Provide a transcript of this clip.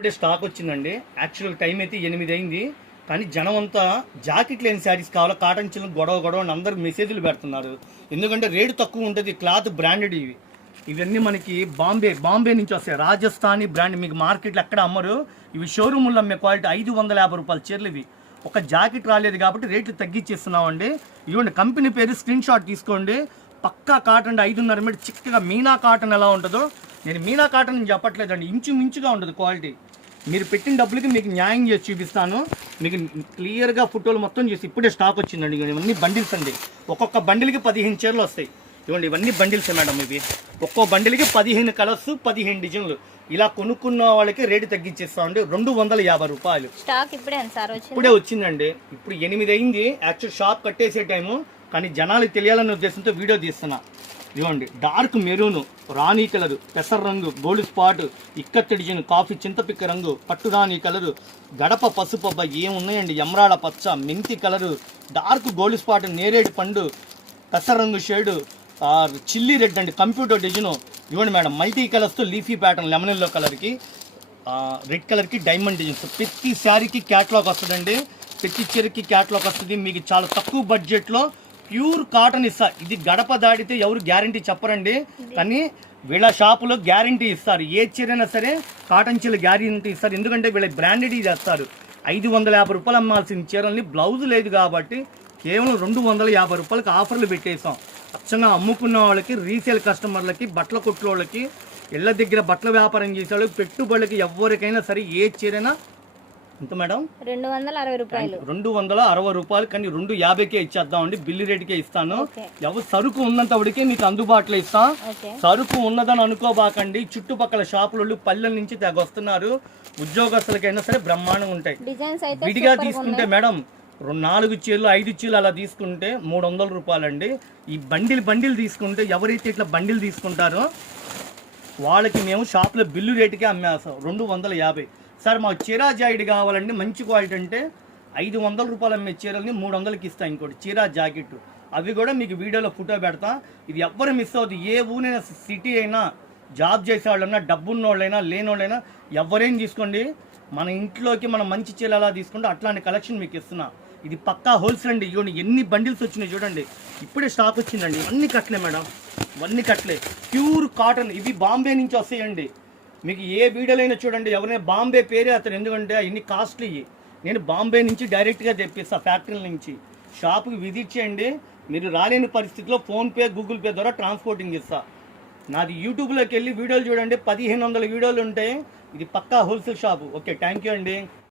ఇప్పుడే స్టాక్ వచ్చిందండి. Actual time అయితే 8 అయింది. కానీ జనం అంతా జాకెట్ లేని శారీస్ కావాలా, కాటన్ చిల్లు గొడవ అని అందరు మెసేజ్లు పెడుతున్నారు. ఎందుకంటే రేటు తక్కువ ఉంటుంది, క్లాత్ బ్రాండెడ్ ఇవన్నీ మనకి బాంబే నుంచి వస్తాయి. రాజస్థానీ బ్రాండ్, మీకు మార్కెట్లో ఎక్కడ అమ్మరు. ఇవి షోరూముల్లో అమ్మే క్వాలిటీ. 550 రూపాయల చీరలు ఇవి. ఒక జాకెట్ రాలేదు కాబట్టి రేట్లు తగ్గించేస్తున్నామండి. ఇవ్వండి, కంపెనీ పేరు స్క్రీన్ షాట్ తీసుకోండి. పక్కా కాటన్ 5.5 మీటర్ చిక్కగా మీనా కాటన్ ఎలా ఉంటుందో, నేను మీనా కాటన్ చెప్పట్లేదండి, ఇంచుమించుగా ఉంటుంది క్వాలిటీ. మీరు పెట్టిన డబ్బులకి మీకు న్యాయం చేసి చూపిస్తాను. మీకు క్లియర్గా ఫోటోలు మొత్తం చేసి ఇప్పుడే స్టాక్ వచ్చిందండి. ఇవన్నీ బండిల్స్ అండి. ఒక్కొక్క బండిల్కి 15 చీరలు వస్తాయి. ఇవ్వండి, ఇవన్నీ బండిల్స్ మేడం. ఇవి ఒక్కో బండిల్కి 15 కలర్స్, 15 డిజైన్లు. ఇలా కొనుక్కున్న వాళ్ళకి రేటు తగ్గించేస్తామండి. 250 రూపాయలు. స్టాక్ ఇప్పుడే వచ్చిందండి. ఇప్పుడు 8 అయింది. యాక్చువల్ షాప్ కట్టేసే టైము, కానీ జనాలకు తెలియాలనే ఉద్దేశంతో వీడియో తీస్తున్నా. ఇదిగోండి, డార్క్ మెరూన్, రాణి కలరు, పెసర రంగు, గోల్డ్ స్పాట్, ఇక్కత్తి డిజైన్, కాఫీ చింతపిక్క రంగు, పట్టు రాణి కలరు, గడప పసుపు, ఏమున్నాయండి, ఎమరాడ పచ్చ, మెంతి కలరు, డార్క్ గోల్డ్ స్పాట్, నేరేడు పండు, పెసర రంగు షేడు, చిల్లీ రెడ్ అండి, కంప్యూటర్ డిజైన్. ఇవ్వండి మేడం, మల్టీ కలర్స్తో లీఫీ ప్యాటర్న్, లెమన్ ఎల్లో కలర్కి, రెడ్ కలర్కి డైమండ్ డిజైన్స్. ప్రతి శారీకి క్యాట్లాగ్ వస్తుందండి. ప్రతి చీరకి క్యాట్లాగ్ వస్తుంది. మీకు చాలా తక్కువ బడ్జెట్లో ప్యూర్ కాటన్ ఇస్తా. ఇది గడప దాటితే ఎవరు గ్యారంటీ చెప్పరండి, కానీ వీళ్ళ షాపులో గ్యారంటీ ఇస్తారు. ఏ చీరైనా సరే కాటన్ చీర గ్యారంటీ ఇస్తారు. ఎందుకంటే వీళ్ళ బ్రాండెడ్ చేస్తారు. 550 రూపాయలు అమ్మాల్సిన చీరల్ని బ్లౌజ్ లేదు కాబట్టి కేవలం 250 రూపాయలకి ఆఫర్లు పెట్టేసాం. అచ్చంగా అమ్ముకున్న వాళ్ళకి, రీసేల్ కస్టమర్లకి, బట్టల కొట్ల వాళ్ళకి, ఇళ్ళ దగ్గర బట్టల వ్యాపారం చేసే వాళ్ళకి, పెట్టుబడులకి, ఎవరికైనా సరే ఏ చీరైనా ఎంత మేడం 260 రూపాయలు. 260 రూపాయలు. కానీ 250కే ఇచ్చేద్దామండి. బిల్లు రేటుకే ఇస్తాను. ఎవరు సరుకు ఉన్నంత వరకే మీకు అందుబాటులో ఇస్తా. సరుకు ఉన్నదని అనుకోబాకండి. చుట్టుపక్కల షాపులు పల్లెల నుంచి తెగొస్తున్నారు. ఉద్యోగస్తులకైనా సరే బ్రహ్మాండంగా ఉంటాయి. విడిగా తీసుకుంటే మేడం 4 చీరలు, 5 చీరలు అలా తీసుకుంటే 300 రూపాయలండి. ఈ బండిల్ తీసుకుంటే ఎవరైతే ఇట్లా బండిల్ తీసుకుంటారో వాళ్ళకి మేము షాప్లో బిల్లు రేటుకే అమ్మేస్తాం. 250. సార్ మాకు చీరా జాకెట్ కావాలండి, మంచి క్వాలిటీ అంటే 500 రూపాయలు అమ్మే చీరల్ని 300కి ఇస్తాం. ఇంకోటి చీరా జాకెట్, అవి కూడా మీకు వీడియోలో ఫోటో పెడతా. ఇది ఎవ్వరు మిస్ అవుతుంది. ఏ ఊరైనా, సిటీ అయినా, జాబ్ చేసే వాళ్ళైనా, డబ్బున్న వాళ్ళైనా, లేనోళ్ళైనా ఎవరైనా తీసుకోండి. మన ఇంట్లోకి మనం మంచి చీర ఎలా తీసుకుంటే అట్లాంటి కలెక్షన్ మీకు ఇస్తున్నా. ఇది పక్కా హోల్సేల్ అండి. ఇవ్వండి, ఎన్ని బండిల్స్ వచ్చినాయి చూడండి. ఇప్పుడే స్టాక్ వచ్చిందండి. ఇవన్నీ కట్లే మేడం, ఇవన్నీ కట్లే, ప్యూర్ కాటన్. ఇవి బాంబే నుంచి వస్తాయండి. మీకు ఏ వీడియోలో అయినా చూడండి, ఎవరైనా బాంబే పేరే అతను, ఎందుకంటే ఇన్ని కాస్ట్లీ. నేను బాంబే నుంచి డైరెక్ట్గా తెప్పిస్తాను ఫ్యాక్టరీల నుంచి. షాప్కి విజిట్ చేయండి. మీరు రాలేని పరిస్థితిలో ఫోన్పే, గూగుల్ పే ద్వారా ట్రాన్స్పోర్టింగ్ ఇస్తా. నాది యూట్యూబ్లోకి వెళ్ళి వీడియోలు చూడండి, 1500 వీడియోలు ఉంటాయి. ఇది పక్కా wholesale shop. Okay, thank you అండి.